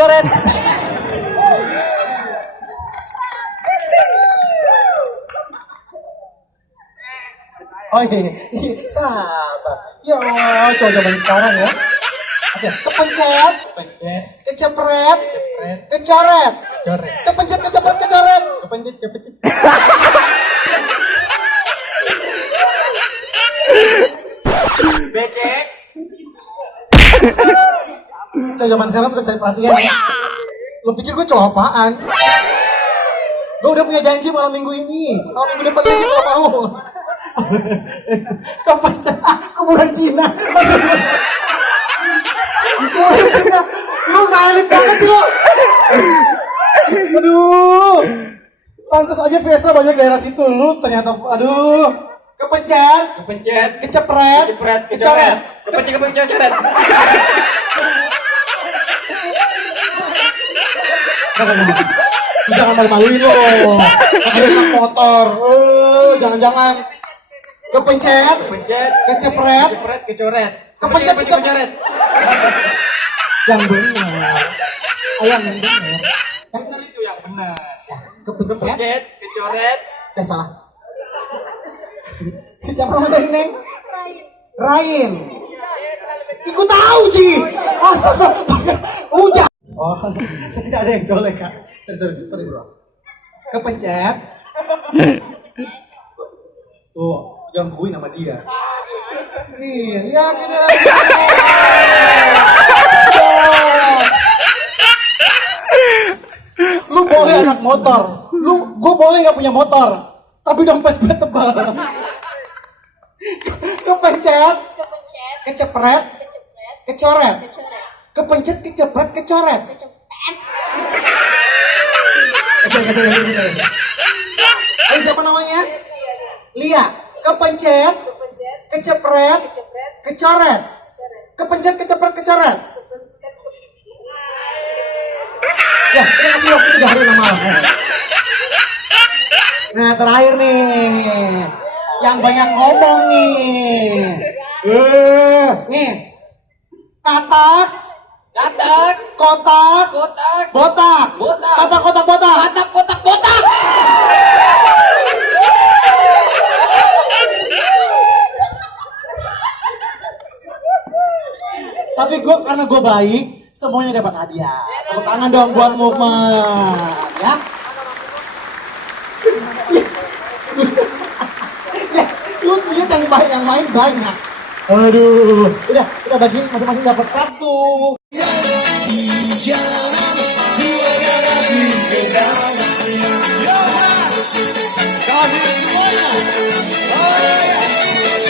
coret. Oh iya, sabar. Ya, coba zaman sekarang ya. Oke, kepencet, Pencet, kecepret, cepret, kecoret, coret. kepencet, kecepret, kecoret. Kepencet, kepencet. Becek. Coba zaman sekarang suka cari perhatian ya. Lo pikir gue cowok apaan? Gue udah punya janji malam minggu ini. Malam minggu depan lagi gue mau. Kepencet, kuburan Cina. Kuburan Cina. Lu gak elit banget sih lo. Aduh. Pantes aja Fiesta banyak daerah situ. Lu ternyata, aduh. Kepencet, Kepencet, kecepret, cepret, kecoret. Kepencet, kepencet, coret. Jangan malu-maluin lo. Ada anak motor. Jangan-jangan. Kepencet, Kepencet, kecepret, cepret, kecoret. Kepencet, Kepencet, kecoret. yang benar. Yang benar. Benar itu yang benar. Kepencet, Kepencet, kecoret. salah. Siapa nama dari Neng? Rain. Ikut tahu Ji. Astaga. Hujan. Oh, tidak ada yang colek kak. Sorry bro. Kepencet. Tuh, gangguin sama dia. Iya, yakin ya. Lu boleh anak motor. Gue boleh nggak punya motor, tapi dompet gue tebal. Kepencet, kecepret, kecoret, kepencet, kecepret, kecoret. Ayo siapa namanya? Lia. Kepencet, kecepret, kecoret, kepencet, kecepret, kecoret. Ya, kita kasih waktu 3 hari nama. Nah, terakhir nih, yang banyak ngomong nih. Nih, katak, Katak, kotak, kotak, botak, botak. katak, kotak, botak. katak, kotak, botak. Tapi karena gue baik, semuanya dapat hadiah. Tepuk tangan dong buat movement, ya. Ya, lu lihat yang main banyak. Aduh, udah kita bagi masing-masing dapat 1. Kami semuanya. Oh, ya.